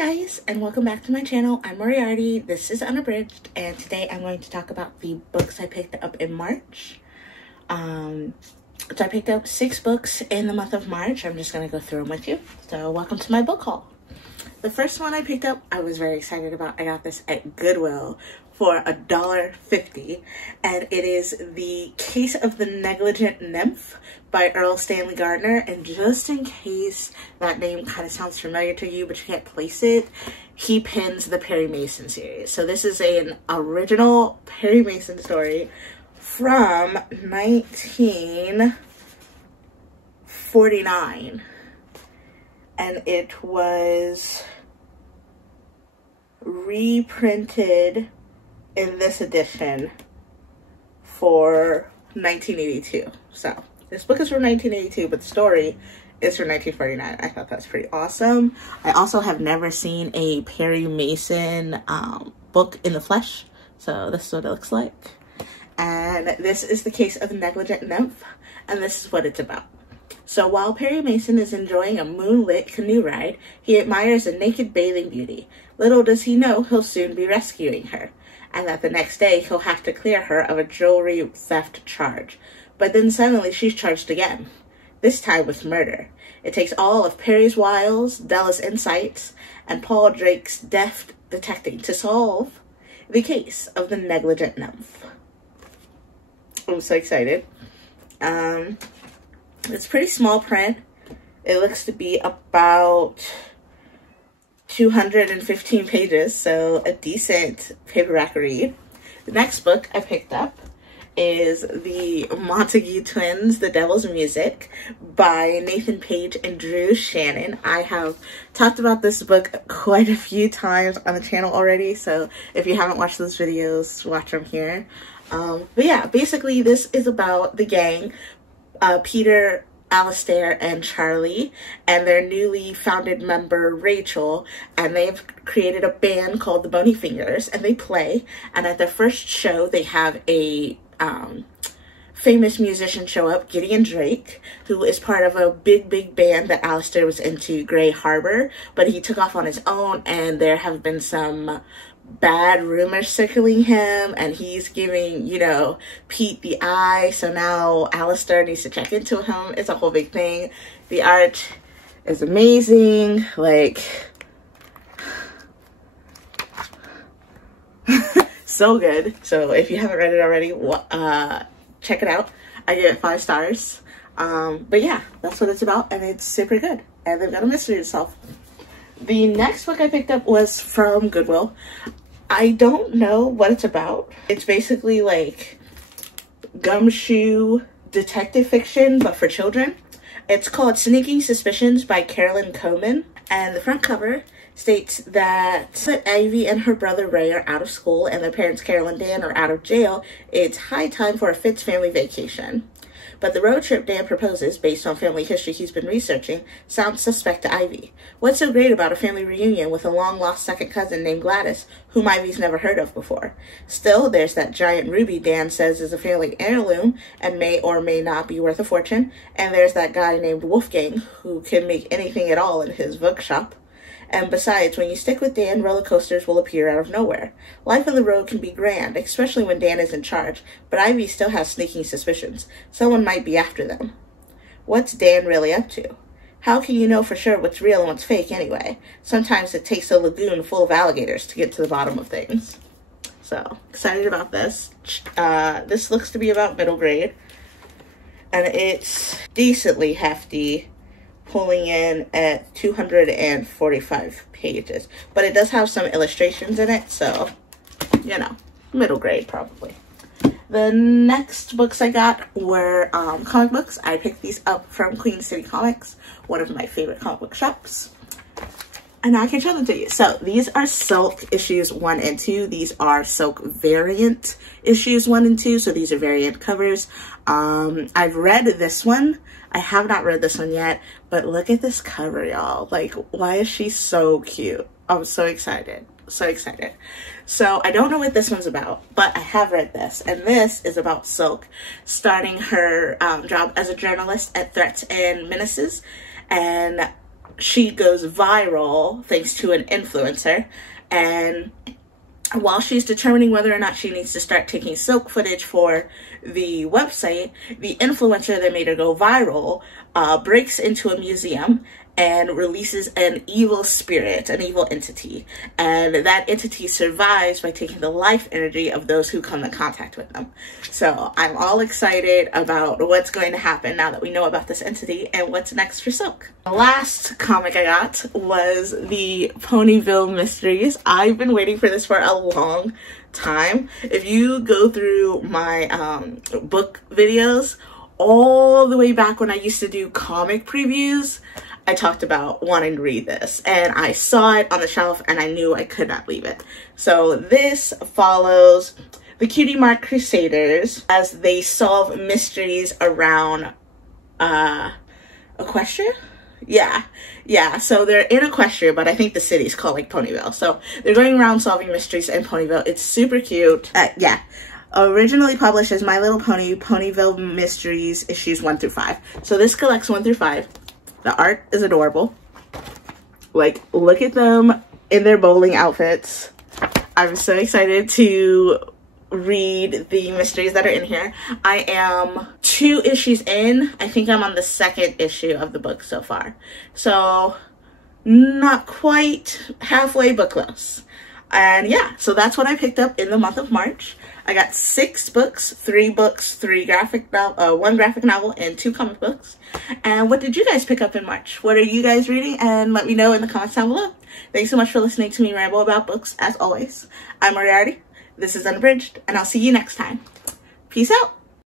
guys, and welcome back to my channel. I'm Moriarty, this is Unabridged, and today I'm going to talk about the books I picked up in March. So I picked up 6 books in the month of March. I'm just going to go through them with you. So welcome to my book haul. The first one I picked up, I was very excited about. I got this at Goodwill for $1.50, and it is The Case of the Negligent Nymph by Earl Stanley Gardner. And just in case that name kind of sounds familiar to you, but you can't place it, he pens the Perry Mason series. So this is an original Perry Mason story from 1949. And it was reprinted in this edition for 1982. So this book is from 1982, but the story is from 1949. I thought that's pretty awesome. I also have never seen a Perry Mason book in the flesh, so this is what it looks like. And this is The Case of the Negligent Nymph, and this is what it's about. So while Perry Mason is enjoying a moonlit canoe ride, he admires a naked bathing beauty. Little does he know he'll soon be rescuing her, and that the next day he'll have to clear her of a jewelry theft charge. But then suddenly she's charged again, this time with murder. It takes all of Perry's wiles, Della's insights, and Paul Drake's deft detecting to solve the case of the negligent nymph. I'm so excited. It's pretty small print. It looks to be about 215 pages, so a decent paperback read. The next book I picked up is the Montague twins, The Devil's Music, by Nathan Page and Drew Shannon. I have talked about this book quite a few times on the channel already, so if you haven't watched those videos, watch them here. But yeah, basically this is about the gang, Peter, Alistair, and Charlie, and their newly founded member Rachel, and they've created a band called the Bony Fingers, and they play, and at their first show they have a famous musician show up, Gideon Drake, who is part of a big band that Alistair was into, Gray Harbor, but he took off on his own, and there have been some bad rumors circling him, and he's giving, you know, Pete the eye, so now Alistair needs to check into him. It's a whole big thing. The art is amazing, like so good. So if you haven't read it already, check it out. I give it 5 stars. But yeah, that's what it's about, and it's super good, and they've got a mystery to solve. The next book I picked up was from Goodwill. I don't know what it's about. It's basically like gumshoe detective fiction, but for children. It's called Sneaking Suspicions by Carolyn Coleman, and the front cover states that Ivy and her brother Ray are out of school and their parents Carol and Dan are out of jail. It's high time for a Fitz family vacation. But the road trip Dan proposes, based on family history he's been researching, sounds suspect to Ivy. What's so great about a family reunion with a long-lost second cousin named Gladys, whom Ivy's never heard of before? Still, there's that giant ruby Dan says is a family heirloom and may or may not be worth a fortune. And there's that guy named Wolfgang, who can make anything at all in his bookshop. And besides, when you stick with Dan, roller coasters will appear out of nowhere. Life on the road can be grand, especially when Dan is in charge, but Ivy still has sneaking suspicions. Someone might be after them. What's Dan really up to? How can you know for sure what's real and what's fake anyway? Sometimes it takes a lagoon full of alligators to get to the bottom of things. So, excited about this. This looks to be about middle grade, and it's decently hefty, pulling in at 245 pages, but it does have some illustrations in it, so, you know, middle grade probably. The next books I got were comic books. I picked these up from Queen City Comics, one of my favorite comic book shops, and now I can show them to you. So these are Silk issues 1 and 2. These are Silk variant issues 1 and 2, so these are variant covers. I've read this one. I have not read this one yet, but look at this cover, y'all. Like, why is she so cute? I'm so excited. So excited. So I don't know what this one's about, but I have read this, and this is about Silk starting her job as a journalist at Threats and Menaces, and she goes viral thanks to an influencer, and while she's determining whether or not she needs to start taking silk footage for the website, the influencer that made her go viral breaks into a museum and releases an evil spirit, an evil entity. And that entity survives by taking the life energy of those who come in contact with them. So I'm all excited about what's going to happen now that we know about this entity and what's next for Silk. The last comic I got was the Ponyville Mysteries. I've been waiting for this for a long time. If you go through my book videos, all the way back when I used to do comic previews, I talked about wanting to read this, and I saw it on the shelf and I knew I could not leave it. So this follows the Cutie Mark Crusaders as they solve mysteries around Equestria? Yeah, so they're in Equestria, but I think the city's called like Ponyville. So they're going around solving mysteries in Ponyville. It's super cute. Yeah. Originally published as My Little Pony, Ponyville Mysteries, issues 1 through 5. So this collects 1 through 5. The art is adorable. Like, look at them in their bowling outfits. I'm so excited to read the mysteries that are in here. I am 2 issues in. I think I'm on the 2nd issue of the book so far. So, not quite halfway, but close. And yeah, so that's what I picked up in the month of March. I got 6 books, 3 books, 1 graphic novel, and 2 comic books. And what did you guys pick up in March? What are you guys reading? And let me know in the comments down below. Thanks so much for listening to me ramble about books, as always. I'm Moriarty. This is Unabridged, and I'll see you next time. Peace out.